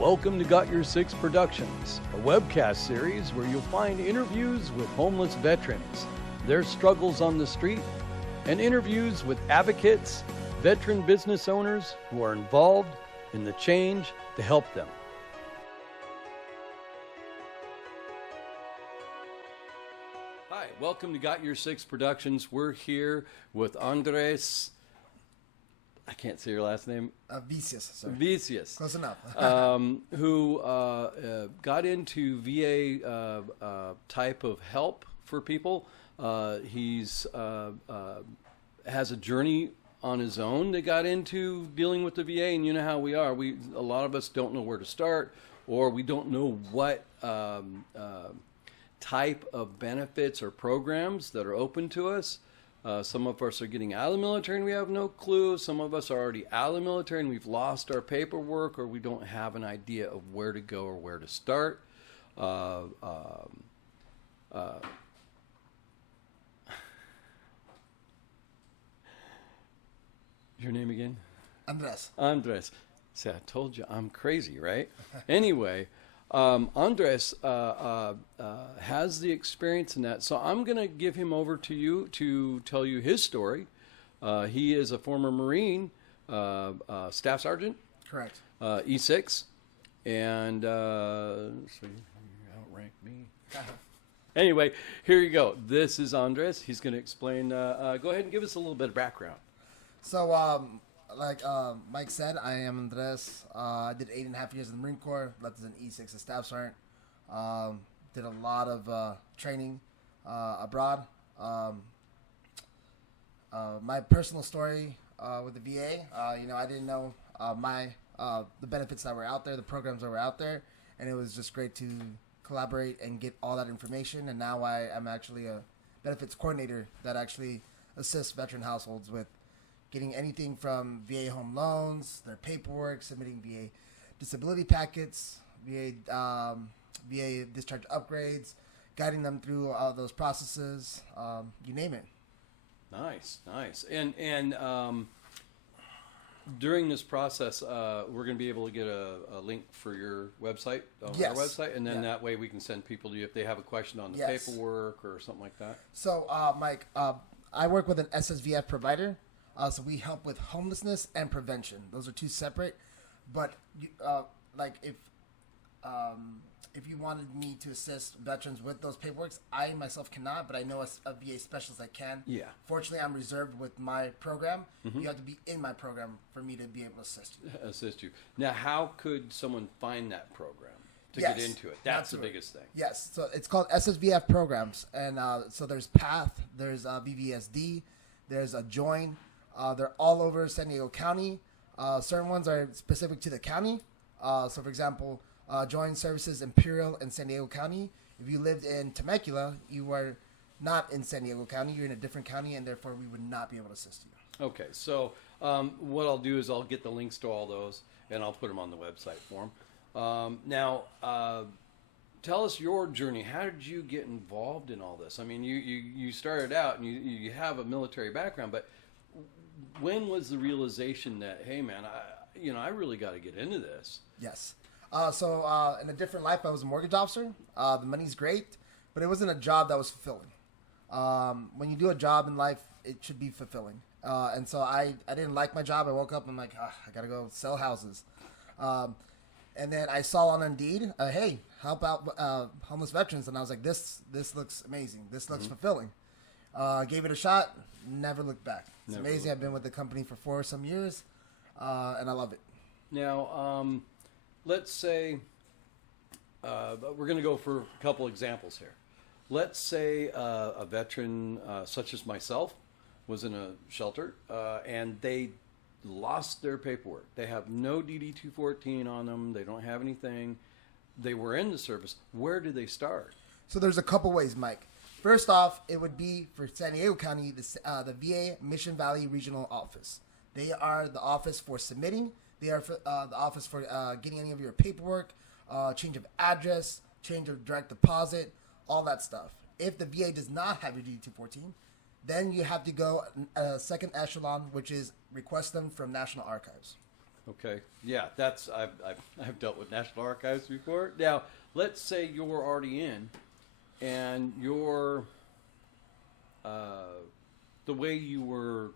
Welcome to Got Your Six Productions, a webcast series where you'll find interviews with homeless veterans, their struggles on the street, and interviews with advocates, veteran business owners who are involved in the change to help them. Hi, welcome to Got Your Six Productions. We're here with Andres. I can't say your last name. Vicious, sorry. Vicious. Close enough. Who got into VA type of help for people. He's has a journey on his own that got into dealing with the VA, and you know how we are. A lot of us don't know where to start, or we don't know what type of benefits or programs that are open to us. Some of us are getting out of the military and we have no clue. Some of us are already out of the military and we've lost our paperwork, or we don't have an idea of where to go or where to start. Your name again? Andres. Andres. See, I told you I'm crazy, right? Anyway, Andres has the experience in that, so I'm going to give him over to you to tell you his story. He is a former Marine, Staff Sergeant. Correct. E6, and so you outrank me. Anyway, here you go. This is Andres. He's going to explain. Go ahead and give us a little bit of background. So, like Mike said, I am Andres. I did 8.5 years in the Marine Corps. Left as an E6 as Staff Sergeant. Did a lot of training abroad. My personal story with the VA, I didn't know the benefits that were out there, the programs that were out there, and it was just great to collaborate and get all that information. And now I am actually a benefits coordinator that actually assists veteran households with getting anything from VA home loans, their paperwork, submitting VA disability packets, VA discharge upgrades, guiding them through all those processes, you name it. Nice. And during this process, we're going to be able to get a link for your website on our website, and then that way we can send people to you if they have a question on the paperwork or something like that. So, Mike, I work with an SSVF provider. So we help with homelessness and prevention. Those are two separate. But if you wanted me to assist veterans with those paperworks, I myself cannot, but I know a VA specialist that can. Yeah. Fortunately, I'm reserved with my program. Mm-hmm. You have to be in my program for me to be able to assist you. Now, how could someone find that program to get into it? That's the biggest thing. Yes. So it's called SSVF programs. And so there's PATH, there's VVSD, there's a Join. They're all over San Diego County. Certain ones are specific to the county. So, for example, Joint Services Imperial in San Diego County. If you lived in Temecula, you are not in San Diego County. You're in a different county, and therefore we would not be able to assist you. Okay, so what I'll do is I'll get the links to all those, and I'll put them on the website for them. Now, tell us your journey. How did you get involved in all this? I mean, you started out, and you have a military background, but when was the realization that, hey, man, I really got to get into this? Yes. So in a different life, I was a mortgage officer. The money's great, but it wasn't a job that was fulfilling. When you do a job in life, it should be fulfilling. And so I didn't like my job. I woke up and I'm like, I got to go sell houses. And then I saw on Indeed, hey, help out homeless veterans. And I was like, this looks amazing. This looks fulfilling. Gave it a shot, never looked back. It's amazing. I've been with the company for 4 some years, and I love it. Now, let's say we're going to go for a couple examples here. Let's say a veteran such as myself was in a shelter and they lost their paperwork. They have no DD-214 on them. They don't have anything. They were in the service. Where do they start? So there's a couple ways, Mike. First off, it would be for San Diego County, the VA Mission Valley Regional Office. They are the office for submitting. They are the office for getting any of your paperwork, change of address, change of direct deposit, all that stuff. If the VA does not have your DD-214, then you have to go second echelon, which is request them from National Archives. Okay. Yeah, I've dealt with National Archives before. Now, let's say you're already in, and you're the way you were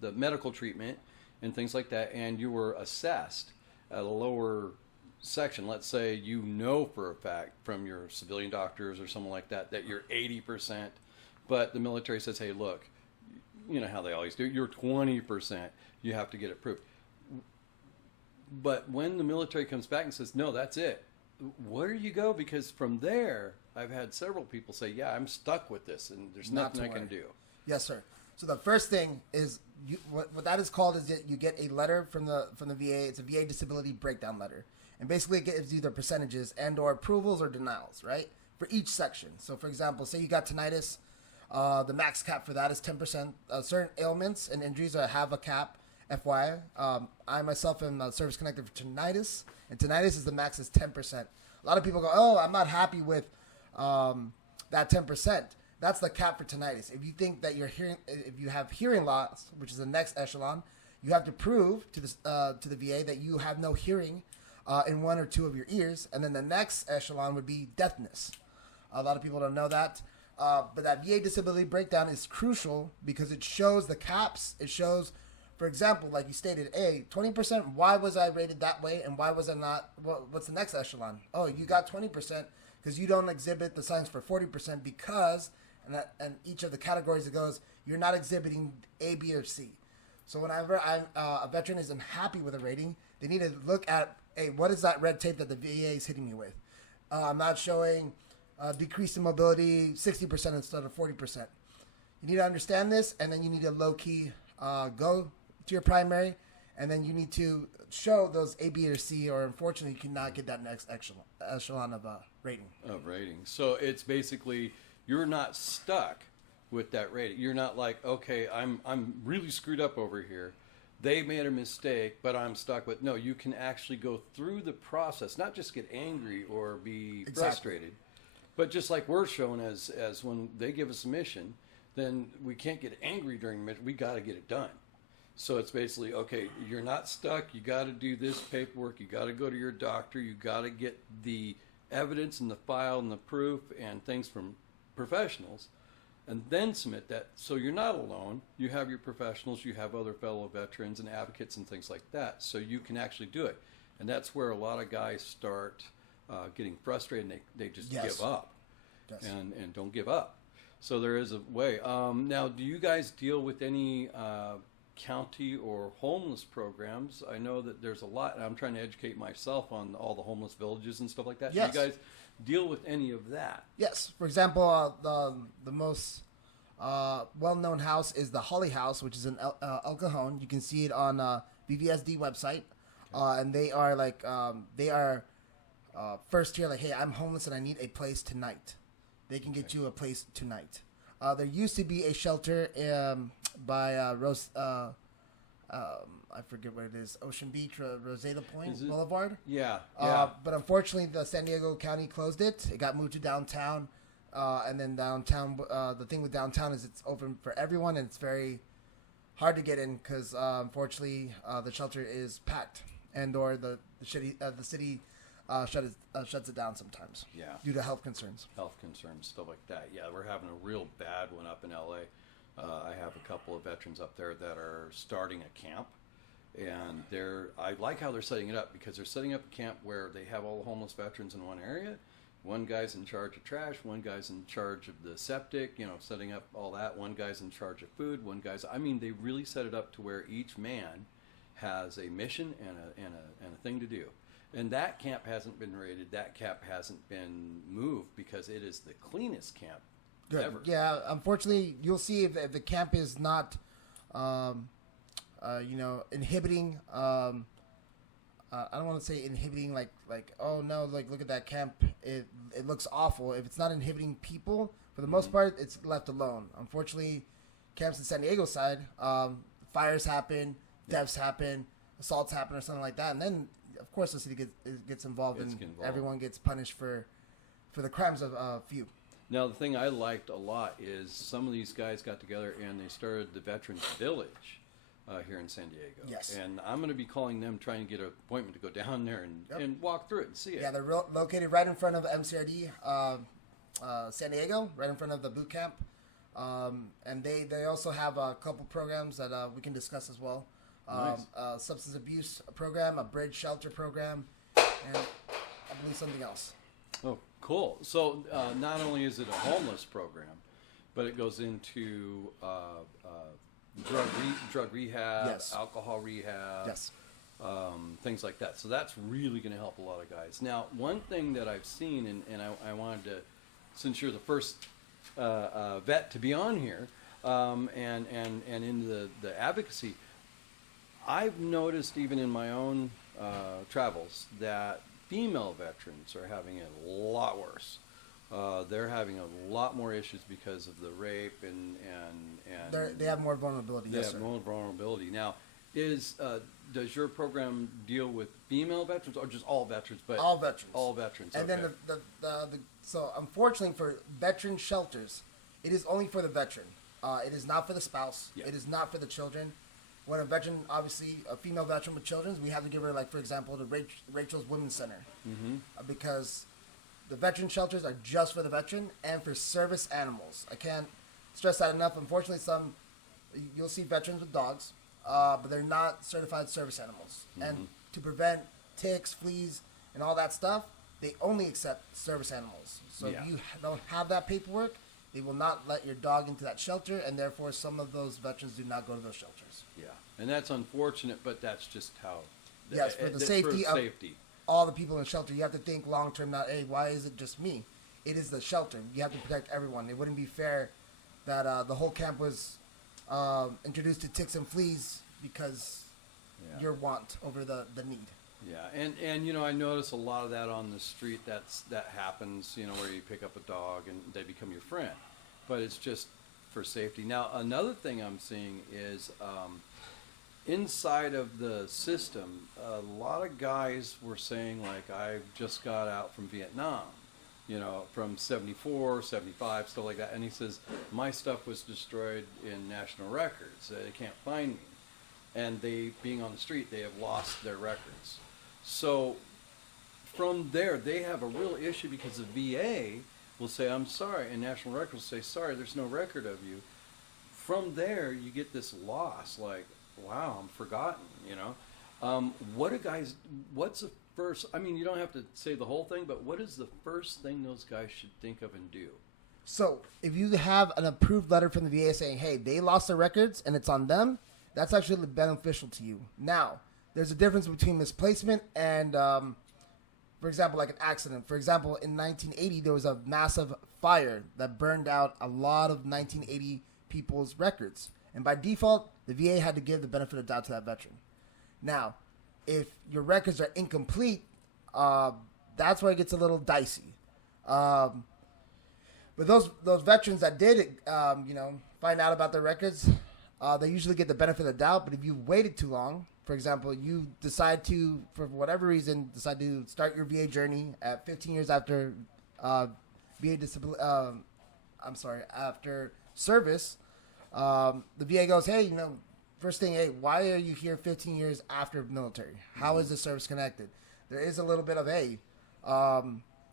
the medical treatment and things like that, and you were assessed at a lower section. Let's say you know for a fact from your civilian doctors or someone like that that you're 80%, but the military says, "Hey, look, you know how they always do. You're 20%. You have to get it proved." But when the military comes back and says, "No, that's it," where do you go? Because from there, I've had several people say, "Yeah, I'm stuck with this, and there's nothing I can do." Yes, sir. So the first thing is what that is called is that you get a letter from the VA. It's a VA disability breakdown letter, and basically it gives you the percentages and or approvals or denials, right, for each section. So, for example, say you got tinnitus, the max cap for that is 10%. Certain ailments and injuries have a cap. FYI, I myself am service connected for tinnitus, and tinnitus is the max is 10%. A lot of people go, "Oh, I'm not happy with that 10%." That's the cap for tinnitus. If you think that if you have hearing loss, which is the next echelon, you have to prove to the VA that you have no hearing in one or two of your ears, and then the next echelon would be deafness. A lot of people don't know that, but that VA disability breakdown is crucial because it shows the caps. It shows, for example, like you stated, 20%. Why was I rated that way, and why was I not? What's the next echelon? Oh, you got 20% because you don't exhibit the signs for 40% because. And each of the categories it goes, you're not exhibiting A, B, or C. So whenever a veteran isn't happy with a rating, they need to look at, hey, what is that red tape that the VA is hitting me with? I'm not showing decrease in mobility 60% instead of 40%. You need to understand this, and then you need to low-key go to your primary, and then you need to show those A, B, or C, or unfortunately you cannot get that next echelon of rating. So it's basically... You're not stuck with that rating. You're not like, okay, I'm really screwed up over here. They made a mistake, but I'm stuck with. No, you can actually go through the process, not just get angry or be frustrated, but just like we're shown as when they give us a mission, then we can't get angry during the mission. We got to get it done. So it's basically, okay, you're not stuck. You got to do this paperwork. You got to go to your doctor. You got to get the evidence and the file and the proof and things from professionals, and then submit that. So you're not alone. You have your professionals, you have other fellow veterans and advocates and things like that, so you can actually do it. And that's where a lot of guys start getting frustrated, and they just give up. And don't give up. So there is a way. Now, do you guys deal with any county or homeless programs? I know that there's a lot, and I'm trying to educate myself on all the homeless villages and stuff like that. Yes. Do you guys deal with any of that? Yes. For example, the most well-known house is the Holly House, which is in El Cajon. You can see it on BVSD website, and they are first tier. Like, hey, I'm homeless and I need a place tonight. They can get you a place tonight. There used to be a shelter by Rose. I forget what it is. Ocean Beach, Rosetta Point Boulevard. Yeah. But unfortunately, the San Diego County closed it. It got moved to downtown. And then downtown, the thing with downtown is it's open for everyone, and it's very hard to get in because unfortunately the shelter is packed, and or the city shuts it down sometimes. Yeah. Due to health concerns. Stuff like that. Yeah, we're having a real bad one up in LA. I have a couple of veterans up there that are starting a camp, and I like how they're setting it up because they're setting up a camp where they have all the homeless veterans in one area. One guy's in charge of trash, one guy's in charge of the septic, setting up all that. One guy's in charge of food, they really set it up to where each man has a mission and a thing to do. And that camp hasn't been raided, that camp hasn't been moved because it is the cleanest camp ever. Yeah, unfortunately, you'll see if the camp is not, inhibiting. I don't want to say inhibiting like oh no, like look at that camp. It looks awful. If it's not inhibiting people, for the most part, it's left alone. Unfortunately, camps in San Diego side, fires happen, deaths happen, assaults happen, or something like that, and then of course the city gets involved, and everyone gets punished for the crimes of a few. Now, the thing I liked a lot is some of these guys got together and they started the Veterans Village here in San Diego. Yes. And I'm going to be calling them, trying to get an appointment to go down there and walk through it and see it. Yeah, they're located right in front of MCRD San Diego, right in front of the boot camp. And they also have a couple programs that we can discuss as well. Nice. A substance abuse program, a bridge shelter program, and I believe something else. Oh, cool. So not only is it a homeless program, but it goes into drug rehab, Yes. alcohol rehab, Yes. things like that. So that's really going to help a lot of guys. Now, one thing that I've seen, and I wanted to, since you're the first vet to be on here, and in the advocacy, I've noticed even in my own travels that female veterans are having it a lot worse. They're having a lot more issues because of the rape and They have more vulnerability. they Yes, have sir. more vulnerability. Now, does your program deal with female veterans or just all veterans? But All veterans. All veterans. And okay. then so unfortunately for veteran shelters, it is only for the veteran. It is not for the spouse. Yeah. It is not for the children. When a veteran, obviously a female veteran with children, we have to give her, like, for example, the Rachel's Women's Center, because the veteran shelters are just for the veteran and for service animals. I can't stress that enough. Unfortunately, you'll see veterans with dogs, but they're not certified service animals. And to prevent ticks, fleas, and all that stuff, they only accept service animals. So Yeah. if you don't have that paperwork, they will not let your dog into that shelter, and therefore some of those veterans do not go to those shelters. Yeah, and that's unfortunate, but that's just how. Yes, for the safety of safety. all the people in the shelter, you have to think long term. Not, hey, why is it just me? It is the shelter. You have to protect everyone. It wouldn't be fair that the whole camp was introduced to ticks and fleas because Yeah. your want over the need. Yeah, and you know, I notice a lot of that on the street. That happens, you know, where you pick up a dog and they become your friend, but it's just for safety. Now, another thing I'm seeing is inside of the system, a lot of guys were saying, like, I just got out from Vietnam, you know, from 74, 75, stuff like that, and he says, my stuff was destroyed in national records. They can't find me. And they, being on the street, they have lost their records. So from there, they have a real issue because the VA will say, I'm sorry, and National Records will say, sorry, there's no record of you. From there, you get this loss, like, wow, I'm forgotten, you know. What's the first, I mean, you don't have to say the whole thing, but what is the first thing those guys should think of and do? So if you have an approved letter from the VA saying, hey, they lost their records and it's on them, that's actually beneficial to you. Now, there's a difference between misplacement and, for example, like an accident. For example, in 1980, there was a massive fire that burned out a lot of 1980 people's records. And by default, the VA had to give the benefit of doubt to that veteran. Now, if your records are incomplete, that's where it gets a little dicey. But those veterans that did, find out about their records, they usually get the benefit of the doubt. But if you waited too long, for example, you decide to, for whatever reason, decide to start your VA journey at 15 years after after service, the VA goes, hey, first thing, hey, why are you here 15 years after military? How is the service connected? There is a little bit of, hey,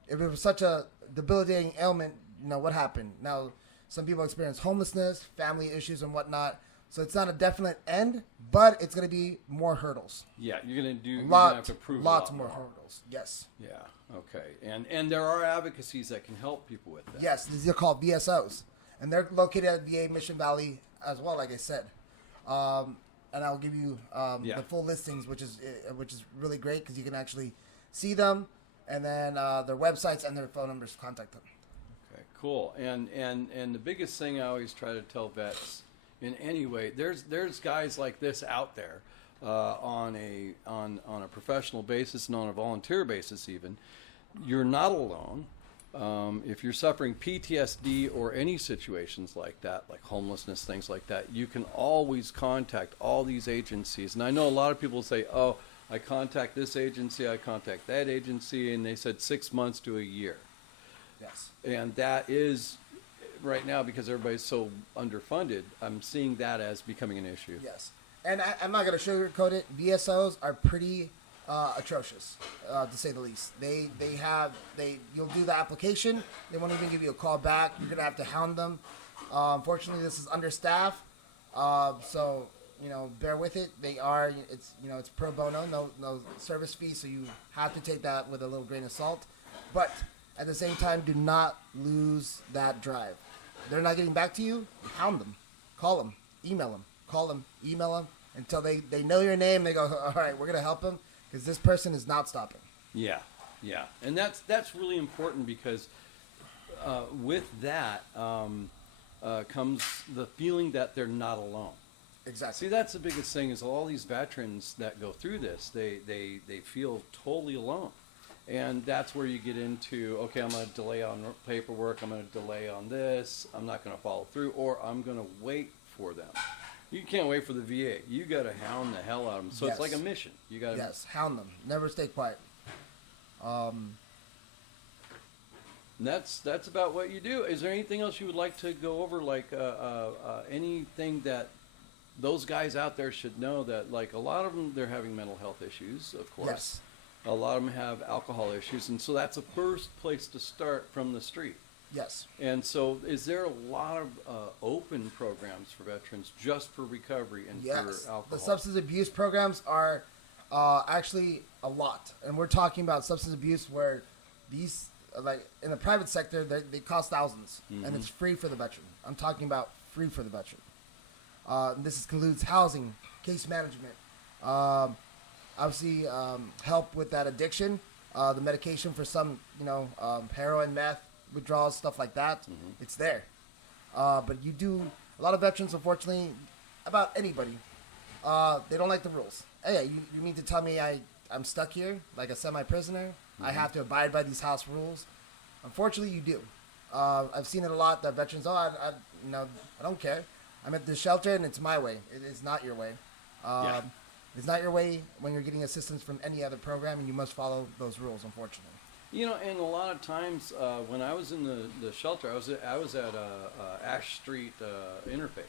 if it was such a debilitating ailment, what happened? Now, some people experience homelessness, family issues, and whatnot. So it's not a definite end, but it's going to be more hurdles. Yeah, you're going to have to prove lots a lot more hurdles. Yes. Yeah. Okay. And there are advocacies that can help people with that. Yes, these are called VSOs, and they're located at VA Mission Valley as well, like I said. And I'll give you the full listings, which is really great because you can actually see them, and then their websites and their phone numbers to contact them. Okay, cool. And the biggest thing I always try to tell vets, in any way, there's guys like this out there on a professional basis and on a volunteer basis even. You're not alone. If you're suffering PTSD or any situations like that, like homelessness, things like that, you can always contact all these agencies. And I know a lot of people say, oh, I contact this agency, I contact that agency, and they said 6 months to a year. Yes. And that is, right now, because everybody's so underfunded, I'm seeing that as becoming an issue. Yes. And I'm not going to sugarcoat it. VSOs are pretty atrocious, to say the least. You'll do the application. They won't even give you a call back. You're going to have to hound them. Unfortunately, this is understaffed. So, bear with it. It's pro bono, no service fee. So you have to take that with a little grain of salt. But at the same time, do not lose that drive. They're not getting back to you. Hound them. Call them. Email them. Call them. Email them until they know your name. They go, all right, we're going to help them because this person is not stopping. Yeah. And that's really important because with that comes the feeling that they're not alone. Exactly. See, that's the biggest thing is all these veterans that go through this, they feel totally alone. And that's where you get into, okay, I'm going to delay on paperwork, I'm going to delay on this, I'm not going to follow through, or I'm going to wait for them. You can't wait for the VA. You got to hound the hell out of them. So It's like a mission. You got to hound them. Never stay quiet. That's about what you do. Is there anything else you would like to go over, like anything that those guys out there should know that, like, a lot of them, they're having mental health issues, of course. Yes. A lot of them have alcohol issues, and so that's the first place to start from the street. Yes. And so is there a lot of open programs for veterans just for recovery and for alcohol? The substance abuse programs are actually a lot. And we're talking about substance abuse where these, like in the private sector, they cost thousands, and it's free for the veteran. I'm talking about free for the veteran. This includes housing, case management, obviously help with that addiction, the medication for some, heroin, meth, withdrawals, stuff like that. It's there. But you do, a lot of veterans, unfortunately, about anybody, they don't like the rules. Hey, you mean to tell me I'm stuck here like a semi-prisoner? I have to abide by these house rules? Unfortunately, you do. I've seen it a lot that veterans, I don't care. I'm at this shelter and it's my way. It is not your way. It's not your way when you're getting assistance from any other program, and you must follow those rules, unfortunately. And a lot of times when I was in the shelter, I was at Ash Street Interfaith.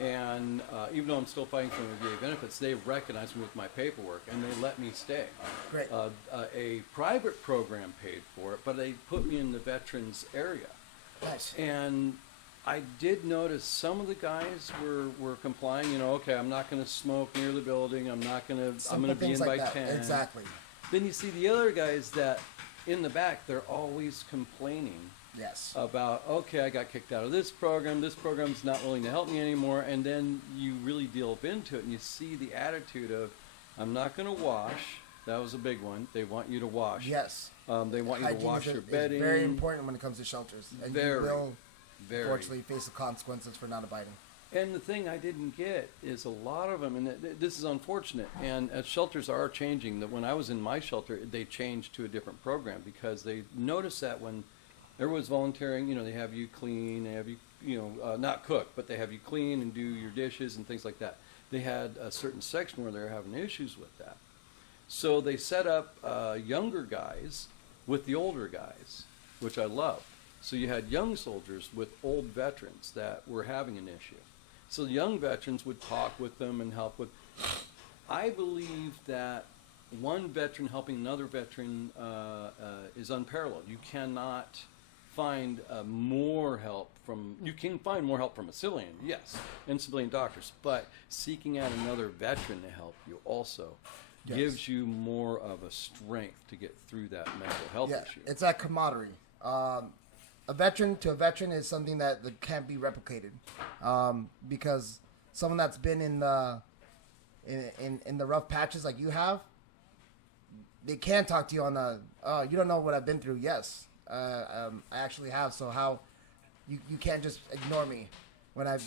And even though I'm still fighting for my VA benefits, they recognized me with my paperwork, and they let me stay. Great. A private program paid for it, but they put me in the veterans area. Nice. And I did notice some of the guys were complying. Okay, I'm not going to smoke near the building. I'm going to be in by 10. Exactly. Then you see the other guys that in the back, they're always complaining. Yes. About, okay, I got kicked out of this program's not willing to help me anymore, and then you really delve into it and you see the attitude of, I'm not going to wash. That was a big one. They want you to wash. Yes. They want you to wash your bedding. It's very important when it comes to shelters. And you will, unfortunately, face the consequences for not abiding. And the thing I didn't get is a lot of them, and this is unfortunate, and shelters are changing. That when I was in my shelter, they changed to a different program because they noticed that when everyone's volunteering, they have you clean, they have you, not cook, but they have you clean and do your dishes and things like that. They had a certain section where they were having issues with that. So they set up younger guys with the older guys, which I loved. So you had young soldiers with old veterans that were having an issue. So the young veterans would talk with them and help with. I believe that one veteran helping another veteran is unparalleled. You cannot find more help from. You can find more help from a civilian, yes, and civilian doctors, but seeking out another veteran to help you also gives you more of a strength to get through that mental health issue. It's that camaraderie. A veteran to a veteran is something that can't be replicated, because someone that's been in the rough patches like you have, they can talk to you on the, you don't know what I've been through. Yes, I actually have. So how you can't just ignore me when I've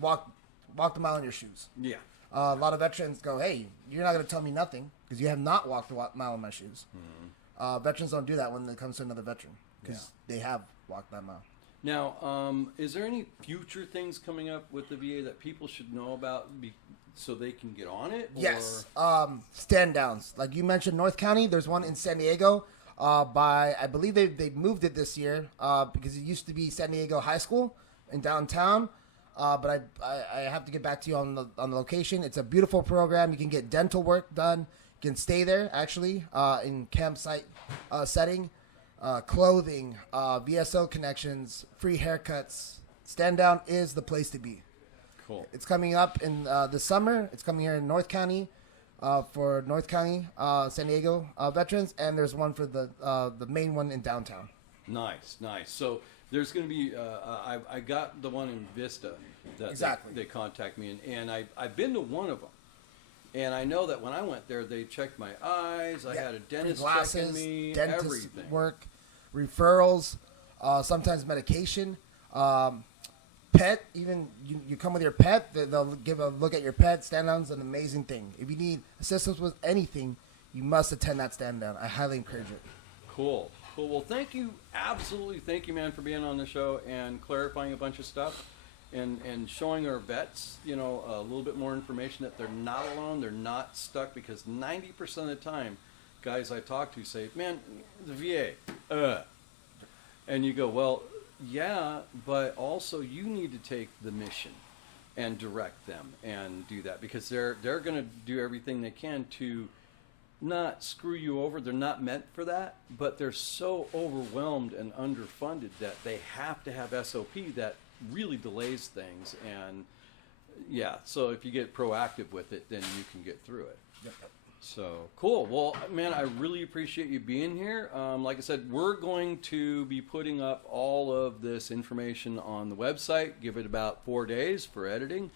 walked a mile in your shoes. Yeah. A lot of veterans go, hey, you're not going to tell me nothing because you have not walked a mile in my shoes. Veterans don't do that when it comes to another veteran because they have walked that mile. Now, is there any future things coming up with the VA that people should know about so they can get on it? Yes. Stand downs. Like you mentioned, North County, there's one in San Diego. I believe they moved it this year because it used to be San Diego High School in downtown. but I have to get back to you on the location. It's a beautiful program. You can get dental work done. You can stay there, actually, in campsite setting. Clothing, VSO connections, free haircuts. Stand Down is the place to be. Cool. It's coming up in the summer. It's coming here in North County for North County, San Diego veterans, and there's one for the main one in downtown. Nice. So there's going to be, I got the one in Vista that Exactly. they contact me, and I've been to one of them. And I know that when I went there, they checked my eyes. I had a dentist glasses, checking me, dentist everything. work, referrals, sometimes medication, pet. Even you come with your pet, they'll give a look at your pet. Stand Down's an amazing thing. If you need assistance with anything, you must attend that Stand Down. I highly encourage it. Cool. Well, thank you, absolutely, thank you, man, for being on the show and clarifying a bunch of stuff. And showing our vets, a little bit more information that they're not alone, they're not stuck, because 90% of the time, guys I talk to say, man, the VA, and you go, well, yeah, but also you need to take the mission and direct them and do that, because they're going to do everything they can to not screw you over. They're not meant for that, but they're so overwhelmed and underfunded that they have to have SOP that really delays things. And yeah, so if you get proactive with it, then you can get through it. Yep. So cool. Well, man, I really appreciate you being here. Like I said, we're going to be putting up all of this information on the website. Give it about 4 days for editing.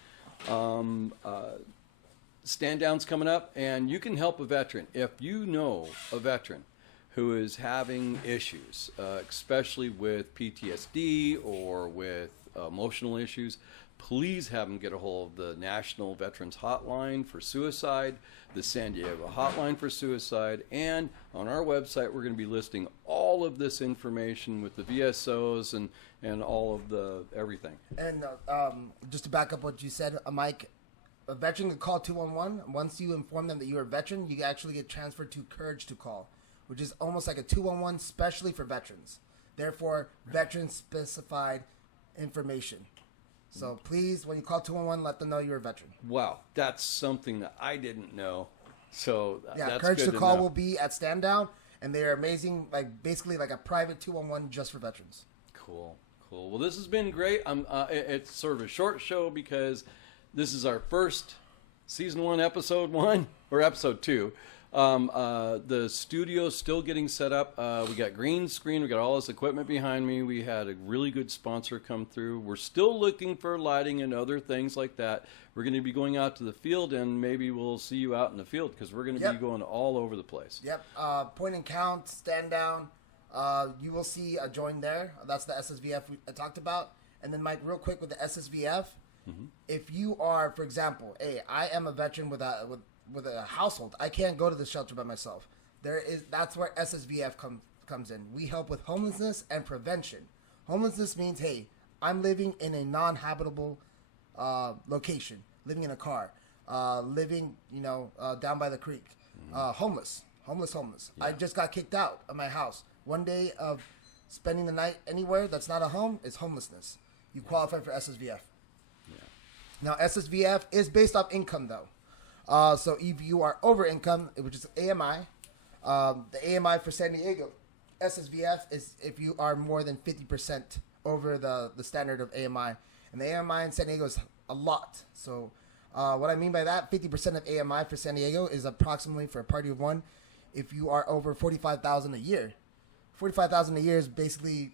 Stand Down's coming up, and you can help a veteran. If you know a veteran who is having issues, especially with PTSD or with emotional issues, please have them get a hold of the National Veterans Hotline for Suicide, the San Diego Hotline for Suicide, and on our website we're going to be listing all of this information with the VSOs and all of the everything. And just to back up what you said, Mike, a veteran can call 211. Once you inform them that you're a veteran, you actually get transferred to Courage to Call, which is almost like a 211 specially for veterans. Therefore, veteran-specified information. So please, when you call 211, let them know you're a veteran. Wow, that's something that I didn't know. So yeah, that's Courage good to Call know. will be at Stand Down, and they are amazing, basically like a private 211 just for veterans. Cool. Well, this has been great. It's sort of a short show because this is our first Season 1, Episode 1, or Episode 2. The studio's still getting set up. We got green screen. We got all this equipment behind me. We had a really good sponsor come through. We're still looking for lighting and other things like that. We're going to be going out to the field, and maybe we'll see you out in the field, because we're going to be going all over the place. Yep. Point and count, Stand Down. You will see a join there. That's the SSVF I talked about. And then, Mike, real quick with the SSVF, if you are, for example, I am a veteran with a household. I can't go to the shelter by myself. That's where SSVF comes in. We help with homelessness and prevention. Homelessness means, hey, I'm living in a non-habitable location, living in a car, living, down by the creek, homeless. Yeah. I just got kicked out of my house. One day of spending the night anywhere that's not a home is homelessness. You qualify for SSVF. Yeah. Now, SSVF is based off income, though. So if you are over income, which is AMI, the AMI for San Diego, SSVF is if you are more than 50% over the standard of AMI. And the AMI in San Diego is a lot. So what I mean by that, 50% of AMI for San Diego is approximately, for a party of one, if you are over $45,000 a year. $45,000 a year is basically,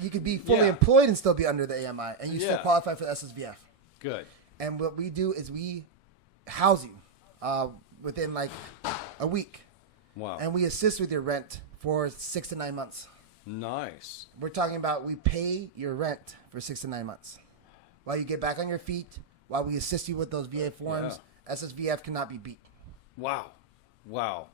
you could be fully employed and still be under the AMI, and you still qualify for the SSVF. Good. And what we do is we house you within like a week. Wow. And we assist with your rent for 6 to 9 months. Nice. We're talking about we pay your rent for 6 to 9 months. While you get back on your feet, while we assist you with those VA forms, SSVF cannot be beat. Wow.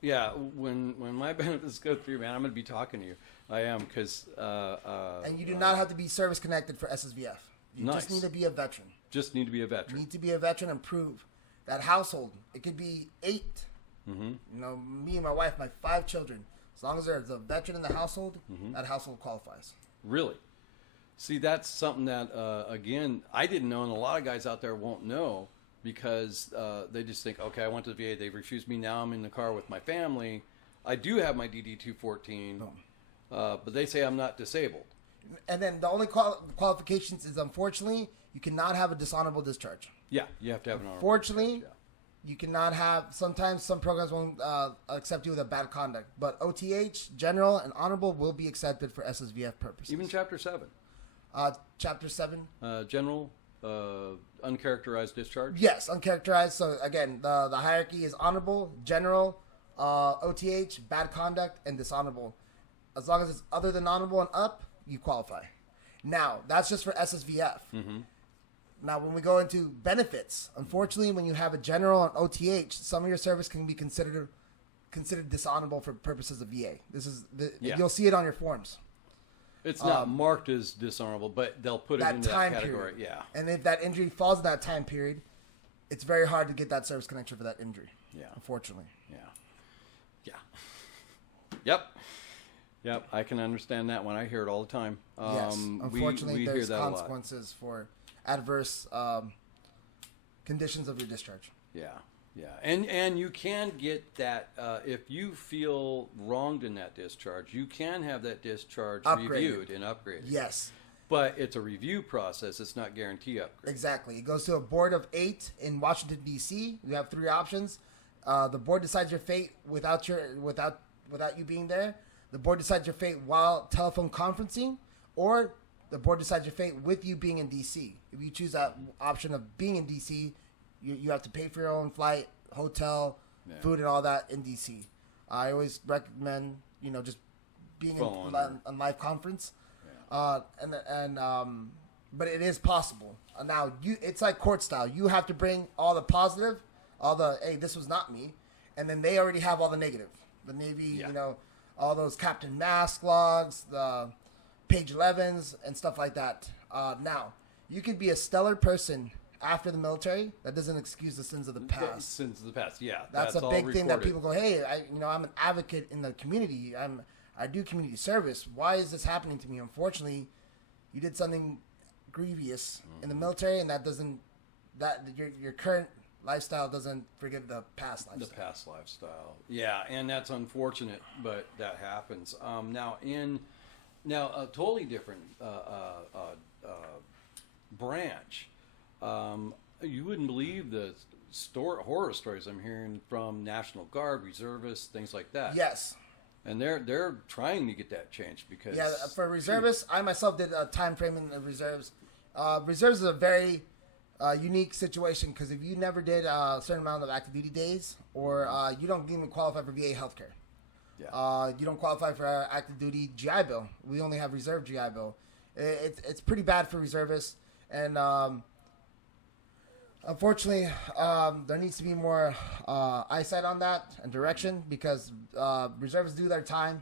Yeah, when my benefits go through, man, I'm going to be talking to you. I am, because... and you do not have to be service-connected for SSVF. You just need to be a veteran. Just need to be a veteran. You need to be a veteran and prove that household. It could be 8. Mm-hmm. Me and my wife, my 5 children. As long as there's a veteran in the household, that household qualifies. Really? See, that's something that, again, I didn't know, and a lot of guys out there won't know because they just think, okay, I went to the VA, they refused me, now I'm in the car with my family. I do have my DD-214, but they say I'm not disabled. And then the only qualifications is, unfortunately, you cannot have a dishonorable discharge. Yeah, you have to have an honorable Unfortunately, discharge, you cannot have, sometimes some programs won't accept you with a bad conduct, but OTH, general, and honorable will be accepted for SSVF purposes. Even Chapter 7. Chapter 7? General, uncharacterized discharge? Yes, uncharacterized. So, again, the hierarchy is honorable, general, OTH, bad conduct, and dishonorable. As long as it's other than honorable and up, you qualify. Now, that's just for SSVF. Mm-hmm. Now, when we go into benefits, unfortunately, when you have a general and OTH, some of your service can be considered dishonorable for purposes of VA. You'll see it on your forms. It's not marked as dishonorable, but they'll put it into that category. Period. Yeah. And if that injury falls in that time period, it's very hard to get that service connection for that injury. Yeah. Unfortunately. Yeah. Yep. I can understand that one. I hear it all the time. Yes. Unfortunately, we there's hear that consequences for adverse conditions of your discharge. Yeah. And you can get that if you feel wronged in that discharge, you can have that discharge reviewed and upgraded. Yes. But it's a review process. It's not guarantee upgrade. Exactly. It goes to a board of 8 in Washington, D.C. You have 3 options. The board decides your fate without you being there. The board decides your fate while telephone conferencing, or the board decides your fate with you being in D.C. If you choose that option of being in D.C., you have to pay for your own flight, hotel, food, and all that in D.C. I always recommend, just being in live conference. Yeah. But it is possible. Now, it's like court style. You have to bring all the positive, hey, this was not me, and then they already have all the negative. The Navy, all those Captain Mask logs, the page 11s, and stuff like that. Now, you can be a stellar person after the military. That doesn't excuse the sins of the past. Sins of the past, yeah. That's a big thing that people go, hey, I'm an advocate in the community. I do community service. Why is this happening to me? Unfortunately, you did something grievous in the military, and your current lifestyle doesn't forgive the past lifestyle. The past lifestyle, yeah, and that's unfortunate, but that happens. Now a totally different branch. You wouldn't believe the horror stories I'm hearing from National Guard, reservists, things like that. Yes. And they're trying to get that changed because for reservists, I myself did a time frame in the reserves. Reserves is a very unique situation because if you never did a certain amount of active duty days, or you don't even qualify for VA healthcare. Yeah. You don't qualify for active duty GI Bill. We only have reserve GI Bill. It's pretty bad for reservists, and unfortunately, there needs to be more eyesight on that and direction because reservists do their time.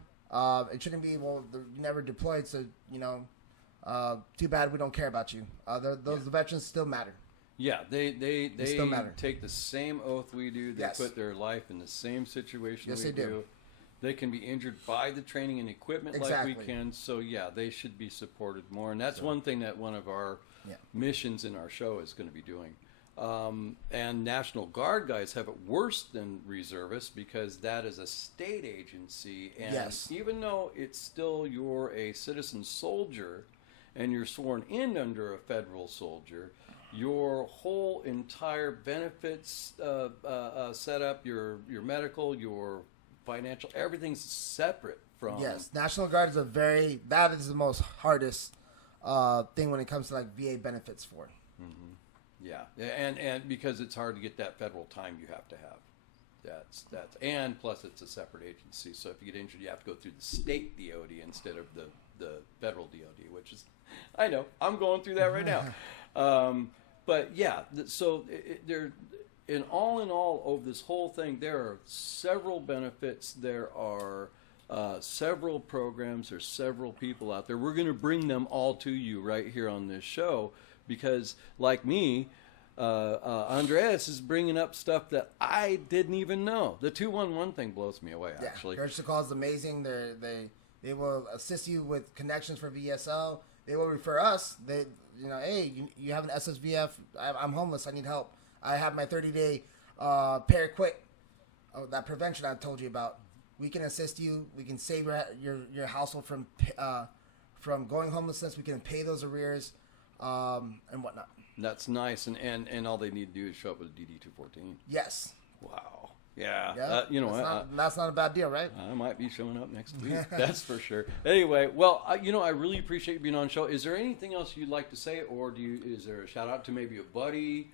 It shouldn't be, you never deployed, so, too bad we don't care about you. The veterans still matter. Yeah, they still matter. Take the same oath we do. They put their life in the same situation we do. They can be injured by the training and equipment like we can. So, yeah, they should be supported more. And that's one thing that one of our missions in our show is going to be doing. And National Guard guys have it worse than reservists because that is a state agency. And even though it's still you're a citizen soldier and you're sworn in under a federal soldier, your whole entire benefits setup, your medical, your financial, everything's separate from. Yes, National Guard is that is the most hardest thing when it comes to like VA benefits for. Mm-hmm. Yeah, and because it's hard to get that federal time you have to have. And plus it's a separate agency, so if you get injured, you have to go through the state DOD instead of the federal DOD, which is, I know, I'm going through that right now. But yeah, so there, in all of this whole thing, there are several benefits. There are several programs. There's several people out there. We're going to bring them all to you right here on this show because, like me, Andreas is bringing up stuff that I didn't even know. The 211 thing blows me away, actually. Courtesy Call is amazing. They will assist you with connections for VSL. they will refer us. They, hey, you have an SSVF. I'm homeless. I need help. I have my 30-day pay-or-quit. That prevention I told you about. We can assist you. We can save your household from going homelessness. We can pay those arrears and whatnot. That's nice, and all they need to do is show up with a DD-214. Yes. Wow. Yeah. Yeah. That's not a bad deal, right? I might be showing up next week. That's for sure. Anyway, well, I really appreciate you being on the show. Is there anything else you'd like to say, or is there a shout out to maybe a buddy,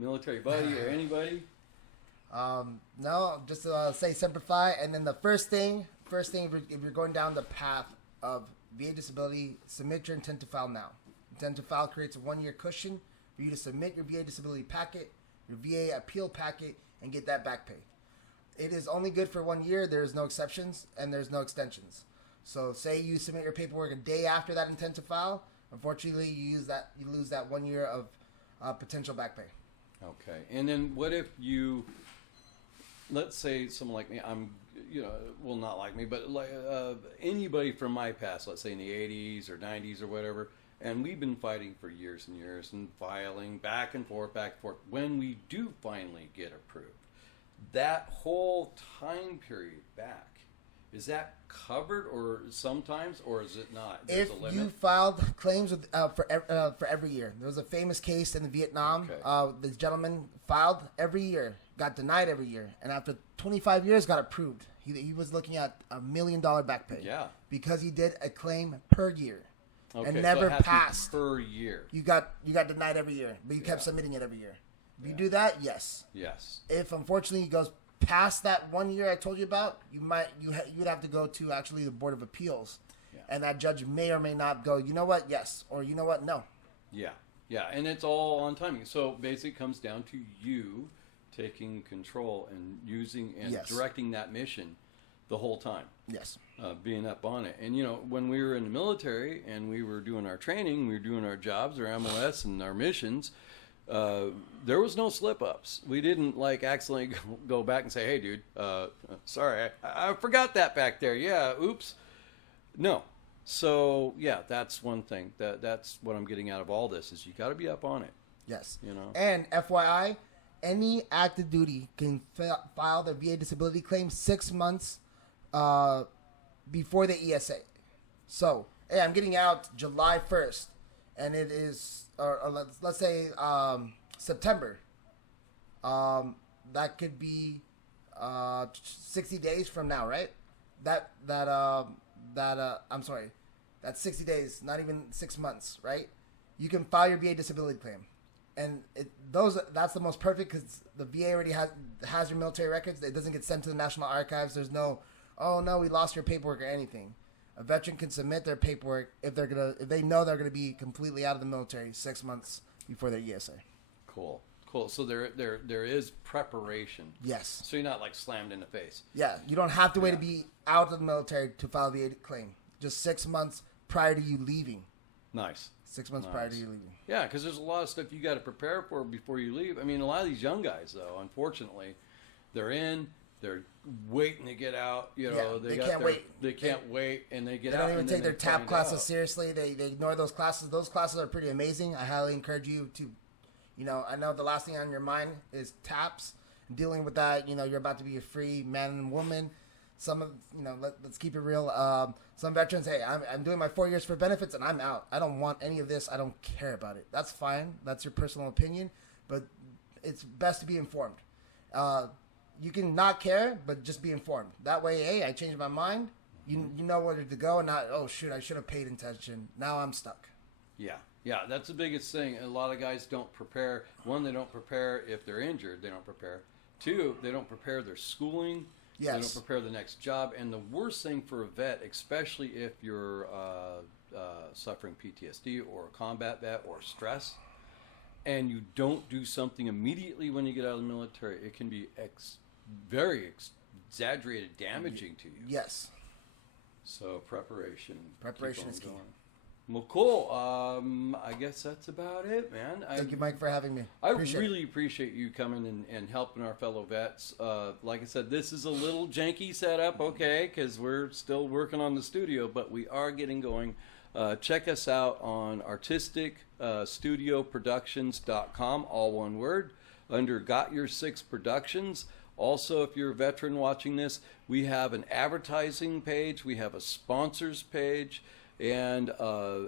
military buddy, or anybody? No, just to say simplify. And then the first thing, if you're going down the path of VA disability, submit your intent to file now. Intent to file creates a 1-year cushion for you to submit your VA disability packet, your VA appeal packet, and get that back pay. It is only good for 1 year. There's no exceptions and there's no extensions. So say you submit your paperwork a day after that intent to file, unfortunately you lose that 1 year of potential back pay. Okay. And then what if you, let's say someone like me, well, not like me, but like anybody from my past, let's say in the 80s or 90s or whatever, and we've been fighting for years and years and filing back and forth. When we do finally get approved, that whole time period back, is that covered or sometimes, or is it not? There's if a limit? you filed claims for every year. There was a famous case in Vietnam. Okay. This gentleman filed every year, got denied every year, and after 25 years got approved. He was looking at $1 million back pay. Yeah. Because he did a claim per year. Okay, and never so it has to be passed per year. You got denied every year, but you kept submitting it every year. If you do that, yes. Yes. If unfortunately it goes past that 1 year I told you about, you'd have to go to actually the Board of Appeals, and that judge may or may not go, you know what, yes, or you know what, no. Yeah, and it's all on timing. So basically, it comes down to you taking control and using and directing that mission the whole time. Yes. Being up on it. And, when we were in the military and we were doing our training, we were doing our jobs, our MOS and our missions, there was no slip-ups. We didn't, accidentally go back and say, hey, dude, sorry, I forgot that back there. Yeah, oops. No. So, yeah, that's one thing. That's what I'm getting out of all this is you got to be up on it. Yes. And FYI, any active duty can file their VA disability claim 6 months before the ESA. So, hey, I'm getting out July 1st, and it is, or let's say September. That could be 60 days from now, right? I'm sorry, that's 60 days, not even 6 months, right? You can file your VA disability claim. And that's the most perfect because the VA already has your military records. It doesn't get sent to the National Archives. There's no, oh no, we lost your paperwork or anything. A veteran can submit their paperwork if they know they're gonna be completely out of the military 6 months before their ESA. Cool. So there is preparation. Yes. So you're not slammed in the face. Yeah, you don't have to wait to be out of the military to file a VA claim. Just 6 months prior to you leaving. Nice. 6 months prior to you leaving. Yeah, because there's a lot of stuff you got to prepare for before you leave. I mean, a lot of these young guys, though, unfortunately, they're waiting to get out. They can't wait. They can't wait, and they get out. They don't even take their TAP classes seriously. They ignore those classes. Those classes are pretty amazing. I highly encourage you to, I know the last thing on your mind is TAPs. Dealing with that, you're about to be a free man and woman. Some of, let's keep it real. Some veterans, hey, I'm doing my 4 years for benefits and I'm out. I don't want any of this. I don't care about it. That's fine. That's your personal opinion, but it's best to be informed. You can not care, but just be informed. That way, hey, I changed my mind. You know where to go and not, oh shoot, I should have paid attention. Now I'm stuck. Yeah, that's the biggest thing. A lot of guys don't prepare. One, they don't prepare if they're injured. They don't prepare. Two, they don't prepare their schooling. Yes. They don't prepare the next job. And the worst thing for a vet, especially if you're suffering PTSD or a combat vet or stress, and you don't do something immediately when you get out of the military, it can be very exaggerated damaging to you. Yes. So preparation. Preparation is key. Well, cool. I guess that's about it, man. Thank you, Mike, for having me. I really appreciate you coming and helping our fellow vets. Like I said, this is a little janky setup, okay, because we're still working on the studio, but we are getting going. Check us out on artisticstudioproductions.com, all one word, under Got Your Six Productions. Also, if you're a veteran watching this, we have an advertising page, we have a sponsors page, and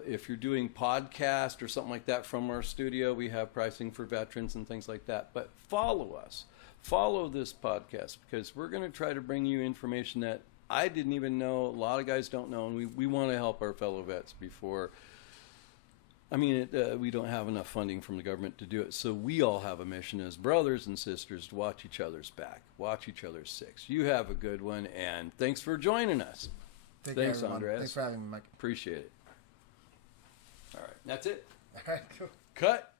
if you're doing podcast or something like that from our studio, we have pricing for veterans and things like that. But follow us. Follow this podcast, because we're going to try to bring you information that I didn't even know, a lot of guys don't know, and we want to help our fellow vets before. I mean, we don't have enough funding from the government to do it, so we all have a mission as brothers and sisters to watch each other's back, watch each other's six. You have a good one, and thanks for joining us. Thanks, Andres. Thanks for having me, Mike. Appreciate it. All right, that's it. All right, cool. Cut.